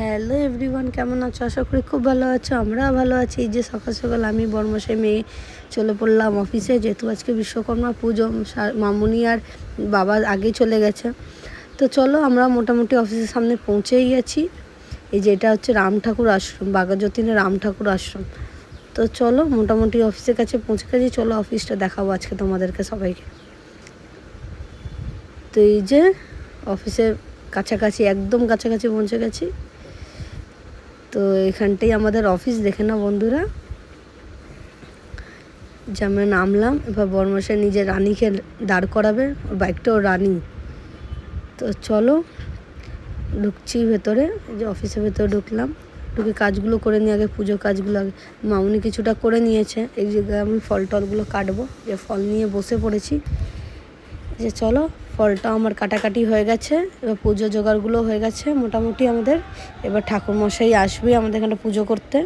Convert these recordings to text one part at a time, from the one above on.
Hello everyone, কেমন আছো? আশা করি খুব ভালো আছো। আমরা ভালো আছি। এই যে সকাল সকাল আমি বর্মশাই মেয়ে চলে পড়লাম অফিসে, যেহেতু আজকে বিশ্বকর্মা পুজো। মামুনি আর বাবা আগে চলে গেছে। তো চলো, আমরা মোটামুটি অফিসের সামনে পৌঁছেই গেছি। এই যে এটা হচ্ছে রাম ঠাকুর আশ্রম, বাঘাযতীনের রাম ঠাকুর আশ্রম। তো চলো, মোটামুটি অফিসের কাছে পৌঁছে গেছি। চলো অফিসটা দেখাবো আজকে তোমাদেরকে সবাইকে। তো এই যে অফিসের কাছাকাছি, একদম কাছাকাছি পৌঁছে গেছি। তো এখানটাই আমাদের অফিস, দেখে না বন্ধুরা। যে আমরা নামলাম, এবার বর্মশাই নিজের রানীকে দাঁড় করাবে, ওর বাইকটাও রানী। তো চলো ঢুকছি ভেতরে। যে অফিসের ভেতরে ঢুকলাম, ঢুকে কাজগুলো করে নিয়ে, আগে পুজো কাজগুলো আগে মামুনি কিছুটা করে নিয়েছে। এই জায়গায় আমি ফল টলগুলো কাটবো, যে ফল নিয়ে বসে পড়েছি। যে চলো, ফলটা আমার কাটাকাটি হয়ে গেছে, এবার পুজো জোগাড়গুলো হয়ে গেছে মোটামুটি আমাদের। এবার ঠাকুরমশাই আসবে আমাদের এখানে পুজো করতে।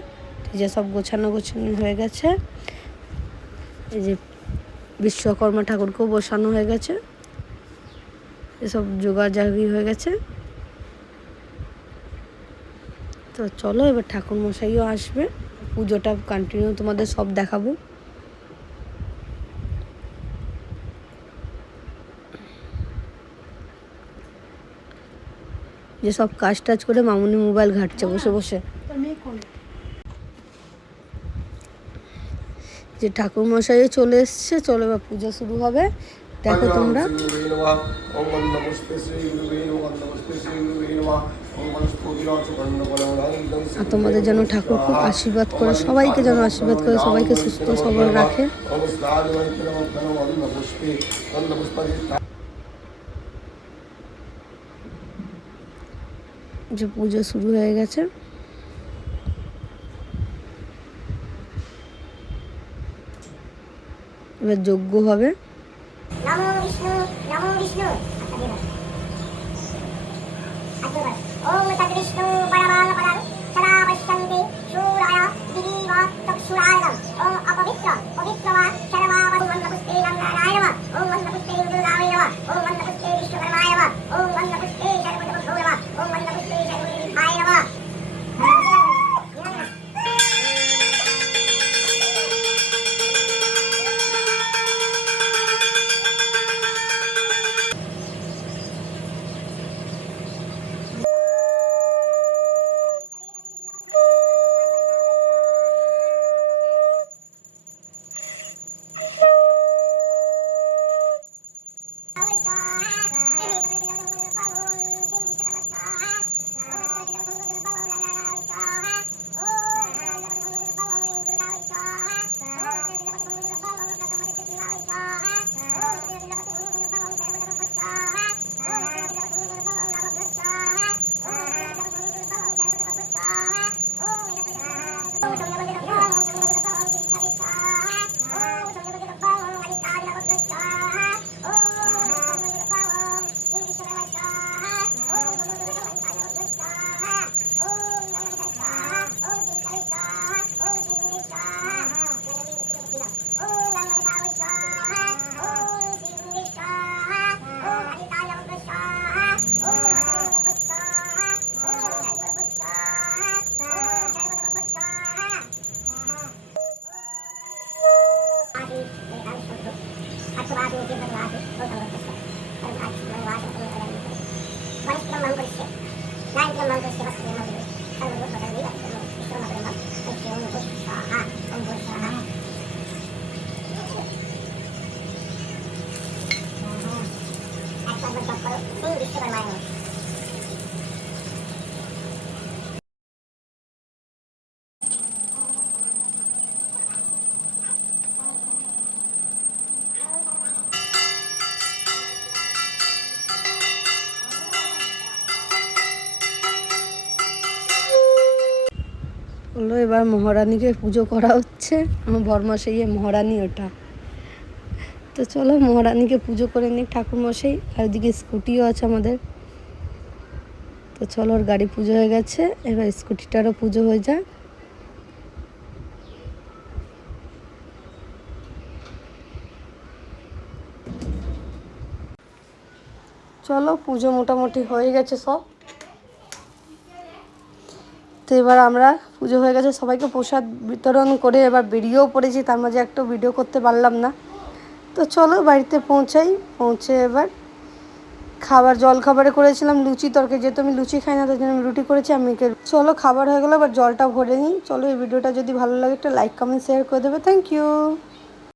এই যে সব গোছানো হয়ে গেছে। এই যে বিশ্বকর্মা ঠাকুরকেও বসানো হয়ে গেছে, এসব জোগাড় জাগি হয়ে গেছে। তো চলো, এবার ঠাকুরমশাইও আসবে, পুজোটা কন্টিনিউ তোমাদের সব দেখাবো। যে সব কাজ টাজ করে মামুনি মোবাইল ঘাঁটছে বসে বসে। যে ঠাকুরমশাইও চলে এসছে। চলো এবার পুজো শুরু হবে, দেখো তোমরা। আর তোমাদের যেন ঠাকুর খুব আশীর্বাদ করে, সবাইকে যেন আশীর্বাদ করে, সবাইকে সুস্থ সবল রাখে। যে পুজো শুরু হয়ে গেছে। এবার যজ্ঞ হবে। নমো বিষ্ণু নমো বিষ্ণু। ওম তদ্বিষ্ণু পরমাত্মনঃ সদা পশ্যন্তি শূরায় দিবিব চক্ষুরার্ধম। ওম অপবিত্র পবিত্রবা সর্বাবতু মন্ত্রপুষ্পে গঙ্গায় নমঃ। ওম মন্ত্রপুষ্পে দুর্গায় নমঃ। ওম মন্ত্রপুষ্পে বিশ্বকর্মায় নমঃ। ওম মন্ত্রপুষ্পে সর্বতোভূ নমঃ। ওম মন্ত্রপুষ্পে সর্বদেবায় নমঃ। বললো এবার মহারানীকে পুজো করা হচ্ছে। আমার বর্মশাই মহারানী ওটা। তো চলো মহারানীকে পুজো করে নিই ঠাকুরমশাই। আর ওদিকে স্কুটিও আছে আমাদের। তো চলো, ওর গাড়ি পুজো হয়ে গেছে, এবার স্কুটিটারও পুজো হয়ে যায়। চলো পুজো মোটামুটি হয়ে গেছে সব। তো এবার আমরা পুজো হয়ে গেছে, সবাইকে প্রসাদ বিতরণ করে এবার বেরিয়েও পড়েছি, তার মাঝে একটা ভিডিও করতে পারলাম না। তো চলো বাড়িতে পৌঁছে এবার জল খাবারে করেছিলাম লুচি তরকারি, যেহেতু আমি লুচি খাই না তার জন্য আমি রুটি করেছি। আমি চলো খাবার হয়ে গেলো, এবার জলটা ভরে নিই। চলো এই ভিডিওটা যদি ভালো লাগে একটা লাইক কমেন্ট শেয়ার করে দেবে। Thank you.